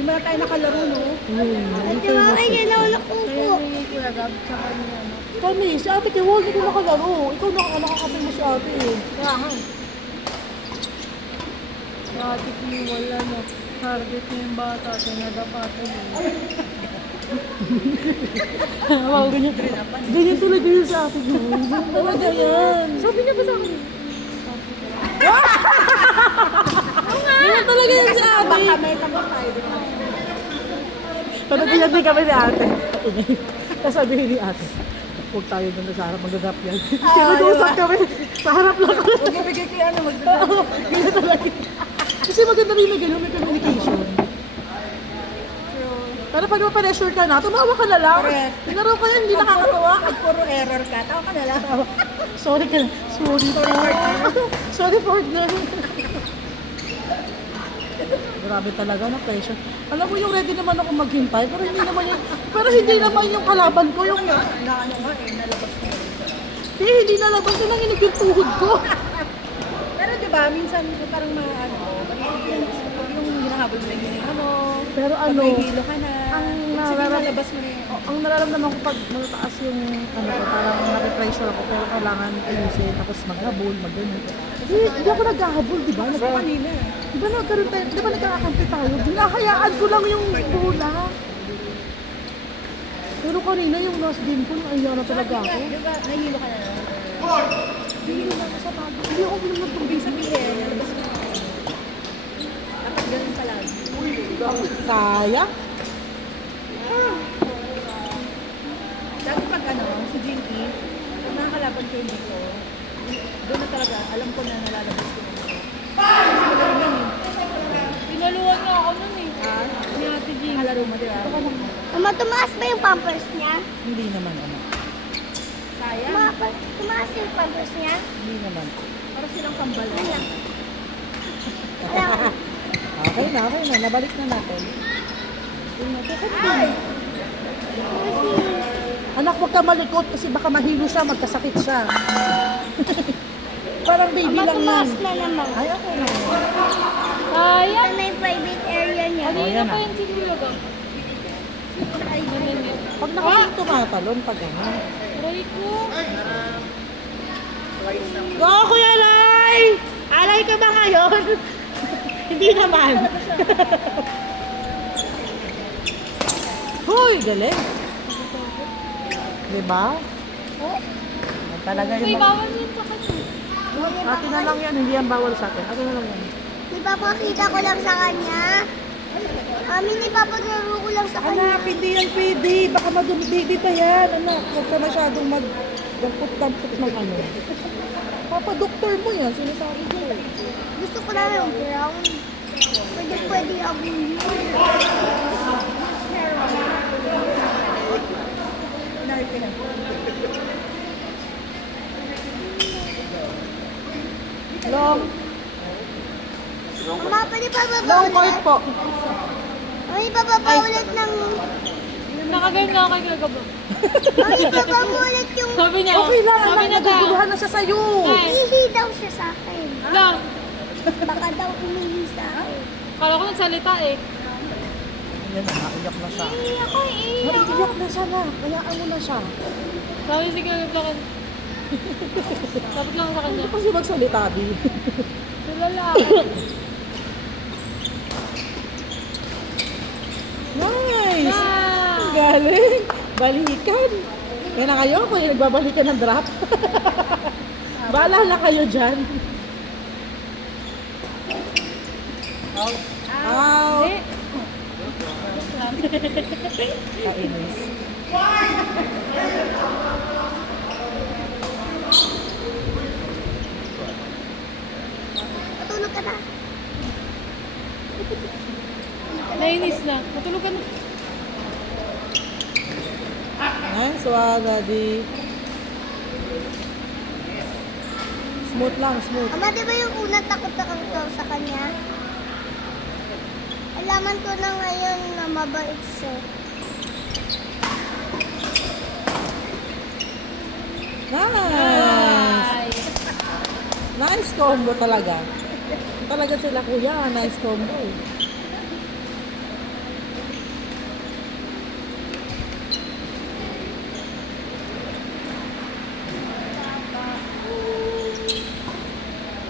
Di ba tayo nakalaro, no? Ate Mama, yan ako nakupo. Kaya Kuya Gab, tsaka ni ano. Kami, si ate kay Wal, hindi ko nakalaro. Ikaw nakakapin mo si ate eh. Kaya nga. Dati ko wala na. Target niya yung bata, tinadapatin eh. Wow, ganyan. Ganyan talaga yun sa ate Joy. Ganyan talaga yan. Sabi niya ba sa akin? Ganyan talaga yan sa ate. Baka may tambak tayo din. Pero ganyan din kami ni ate. Tapos sabihin ni ate, huwag tayo doon sa harap, mag-drop yan. Sinag-usap kami, sa harap lang kami. Huwag mo bigay kaya na magdadala. Ganyan talaga. Kasi maganda rin may ganun, may communication. Pero pag ma-pressure ka na, tumawa ka na lang. Correct. Laro ka yan, hindi nakakatawa. Pag puro error ka, tawa ka na lang. Sorry ka. Sorry Sorry partner. Grabe talaga na pressure. Alam mo yung ready naman ako maghintay, pero hindi naman yung kalaban ko yung Na ano nga eh, nalabas mo. hindi nalabas yung nanginig yung tuhod ko. Pero di ba, minsan parang mga ano, yung hinahabol mo na yung hininga mo. Pero Pag ano, may hilo ka na. ang Sige, nalabas mo na yun. ang nararamdaman ko pag mataas yung ano ko, parang nape-pressure ako pero kailangan ayusin tapos maghabol, magganyan. Hindi ako naghahabol, di ba? Gusto ko kanina. Di ba nagkaroon tayo, di ba nagkakakampi tayo? Hinahayaan ko lang yung bola. Pero kanina yung last game ko, ayaw na talaga ako. Di ba, nahilo ka na lang? Hindi naman sa bago. Hindi ako binunod Ibig sabihin, nalabas mo na. Dapat ganun palagi. sayang. Dati pag ano, si Jinky, kung nakakalaban kayo dito, doon na talaga, alam ko na nalalabas ko na ito. Kasi magaling yan eh. Pinaluan nga ako nun eh. Ah, Ni Ate Jing. nakalaro mo, di ba? Mama, tumaas ba yung pampers niya? Hindi naman ano. Sayang. Tumaas yung pampers niya? Hindi naman. Para silang kambal. Ayan. Ayan. Okay na. Nabalik na natin. Ay! Anak, huwag ka malikot kasi baka mahilo siya, magkasakit siya. Parang baby Mama, lang yan. tumaas na naman. Ay, okay na. Kaya. Ito na yung private area niya. Kanina yan pa ah. yun si Kuya Gab. Pag nakasing tumatalon, pag ano. Aray ko. Go, Kuya Lai! Alay ka ba ngayon? Hindi naman. Hoy, galing. Diba? Yan talaga Uy, yung... bawal yun sa kanya. Atin na lang yan, hindi yan bawal sa atin. Atin na lang yan. Ipapakita ko lang sa kanya. Mami, ipapaglaro ko lang sa kanya. Anak, hindi yan pwede. Baka madumi pa yan. Anak, huwag ka masyadong magdampot-dampot ng ano. Papa-doktor mo yan, sinasabi ko. Gusto ko lang yung brown. Pwede ako yun. Narke na. Long, Mama, pwede pa long babaulit? court po. Mami, papapaulit ng... Nakagayon nga kay Kuya Gab. Mami, papapaulit yung... Sabi niya, Okay lang, sabi anak, niya daw. naguguluhan na siya sa'yo. Ay, Ihi daw siya sa akin. lang. Baka daw umihi sa akin. Kala ko nagsalita eh. Yan na, naiyak na siya. Ihi ako, ihi ako. Naiiyak na siya na, kayaan mo na siya. Sabi si Kuya Gab lang. Sabi lang sa kanya. Hindi kasi magsalita, di. Tulala. Nice! Ah! Ang galing! Balikan! Kaya na kayo, kung nagbabalikan ng drop. Bahala na kayo dyan. Out! Out! Kainis. Matulog ka na. Nainis na. Matulog ka na. Nice one, Daddy. Smooth lang, smooth. Ama, di ba yung una takot na kang ikaw sa kanya? Alaman ko na ngayon na mabait siya. Nice! Nice combo talaga. Talaga sila kuya, nice combo.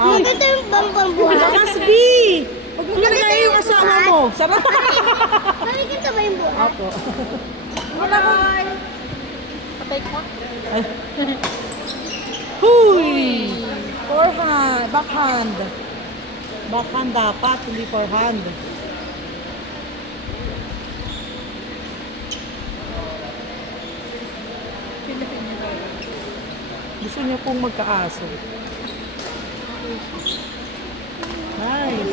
Ay, Ito yung pambuhay. lakas B! Huwag mo ginagaya yung asawa mo. Sarap. Nakikita ba yung buhay? Apo. Wala ko. Patay ko. Ay. Huy! Forehand. Backhand. Backhand dapat, hindi forehand. Gusto niya pong magkaaso. Nice.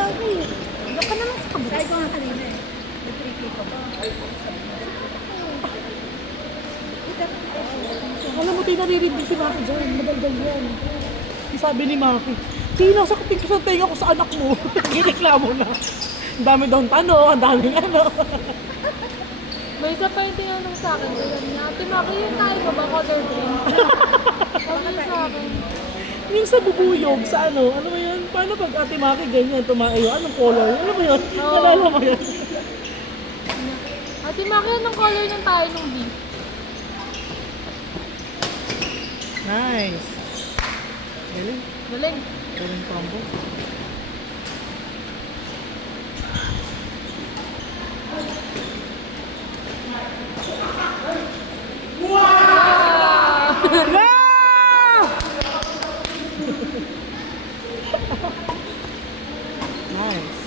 Ano ka naman sa kabila? Sabi ko nga kanina eh. May 3K pa ba? Alam mo, tayo naririnig si Maki dyan. Madaldal yan. Sabi ni Maki, Tina, sakapin ko sa tenga ko sa anak mo. Giniklamo na. Ang dami daw tanong, ang daming ano. May isa pa yung tinanong sa akin. Alam niya, Ate Maki, yung tayo ko ba color green? Sabi niya sa akin. Yung sa bubuyog, sa ano mo yun? Paano pag Ate Maki ganyan, tumayo? Anong color? Ano mo yun? Oo. Nalala mo yun? Ate Maki, anong color ng tayo ng beef? Nice. Galing. Galing. Galing combo. Nice.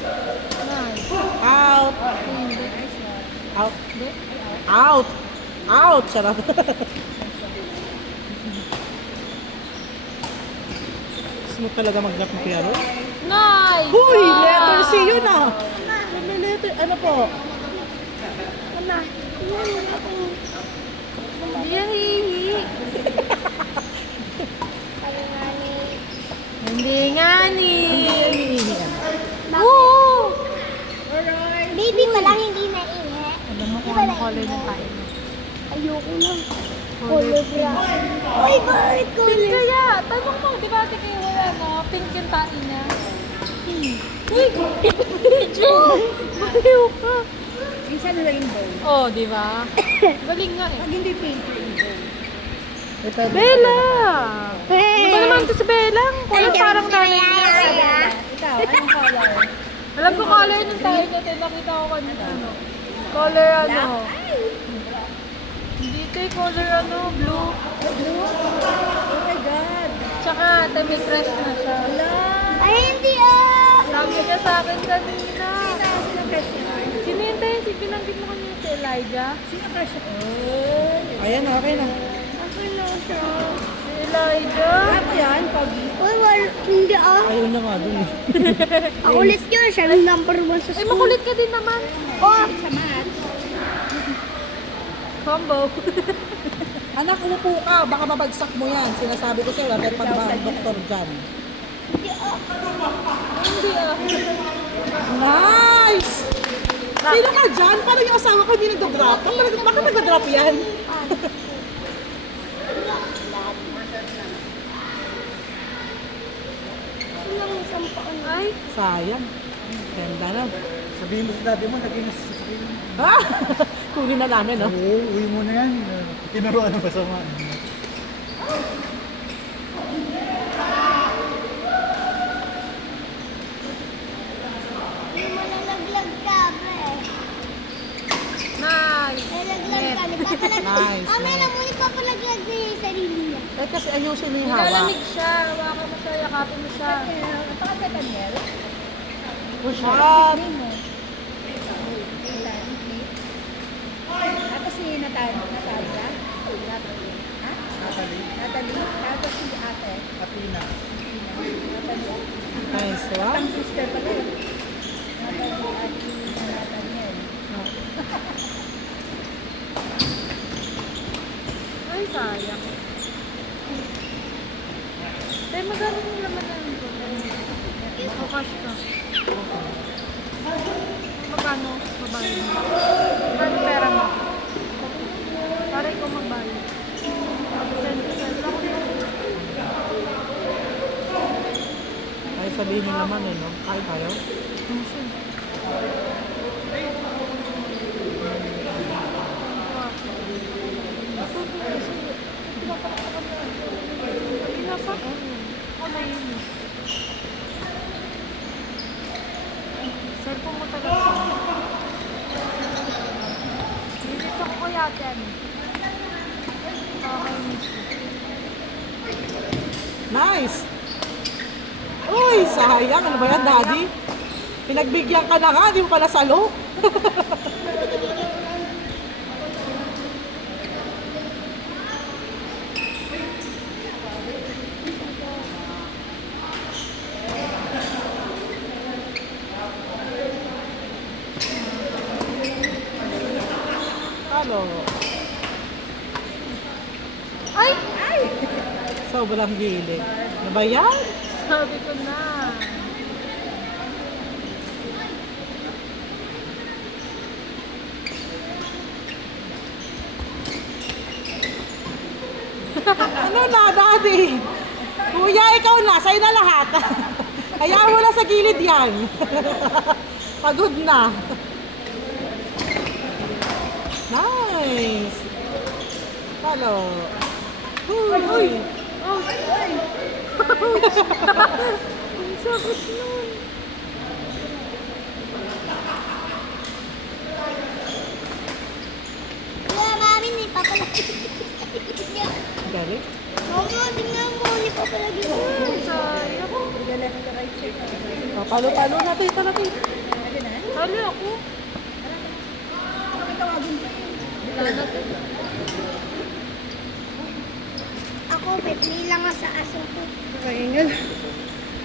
Nice. Out. Hindi. Out. Hindi. Out. Out. Sarap. Gusto mo talaga mag-drop ng piano? Nice! Uy! Wow! Letter C yun ah! May letter. Ano po? Mama, tingnan mo ako. Hindi yan hihi. Sabi nga ni... Hindi nga ni. Hinihingi ah. Oo! Baby pa lang hindi naihi. Alam mo kung ano color ng tayo. Ayoko na. Color bra. Uy, bakit Pink color? kaya. Tanong mo, di ba ate kayo wala na? Pink yung tayo niya. Uy! Medyo! Baliw ka. Minsan rainbow. Oh, di ba? Galing nga eh. Pag hindi pink, rainbow. Bella! Ano ba naman ito si Bella? Kulay parang nanay niya. Ikaw, anong color? Alam ko color ng tayo niya. Tayo nakita ko kanina. Color ano? Hindi ito yung color ano, blue. Blue? Oh my God. Tsaka tayo may crush na siya. Ay, hindi ah! Sabi niya sa akin kanina. Sino crush niya? Sino yun tayo? Si binanggit mo kanina si Elijah? Sino crush niya? Oh. Ayan, okay na. Ako na siya. Si Elijah? Ako yan, Pogi. Uy, hindi ah. Ayaw na nga dun eh. Ako ulit yun. Siya yung number 1 sa Ay, school. makulit ka din naman. Oh, Sa math. Combo. Anak, umupo ka. Baka mabagsak mo yan. Sinasabi ko sa'yo, agad pagbahan doktor dyan. Hindi ah. Nice! Sino ka dyan? Parang yung asawa ko hindi nag-drop. Bakit nag-drop yan? silang sampaan. Ay, Sayang. Ganda na. Sabihin mo sa daddy mo, naging nasa Ha? Kunin na namin, no? Oo, uwi mo na yan. Tinuruan ng masama. Yung malalaglag ka, pre. nice. Lalaglag ka. Nagpapalag. Nice, Mamaya nice. na mo nagpapalag niya yung sarili niya. Eh, kasi ayusin mo yung hawak. Nilalamig siya. Hawakan mo siya. Yakapin mo siya. Napaka ka, Daniel. Push up. Tapos si Natalia. Ha? Natalie. Tapos si ate. Atina. Natalie. Nice, wow. Ang sister pala yun. Natalie at Nathaniel. Ay, sayang. Tayo, magkano yung laman na yun? Baka cash ka. Magkano? Mabayad mo. Magkano pera mo? Para ikaw magbayad. Send ako dito. Ay, sabihin yung laman eh, no? Kain tayo? Ano siya? Kanina pa? Ako naiinis. natin. Okay, miss. Nice! Uy, sayang. Ano ba yan, Daddy? Pinagbigyan ka na nga, di mo pa nasalo. Ano? Ay! Sobrang gilig. Ano ba yan? Sabi ko na. Ano na, Daddy? Kuya, ikaw na. Sa'yo na lahat. Hayaan mo na sa gilid yan. Pagod na. Nice. Hello. Uy. Ang sakit nun. Kuya, mami, ni Papa lagi. Galing. Mama, tingnan mo, ni Papa lagi. Sayang. Palo-palo natin. Ito natin. Hali ako. Ako, bet lang nga sa aso ko.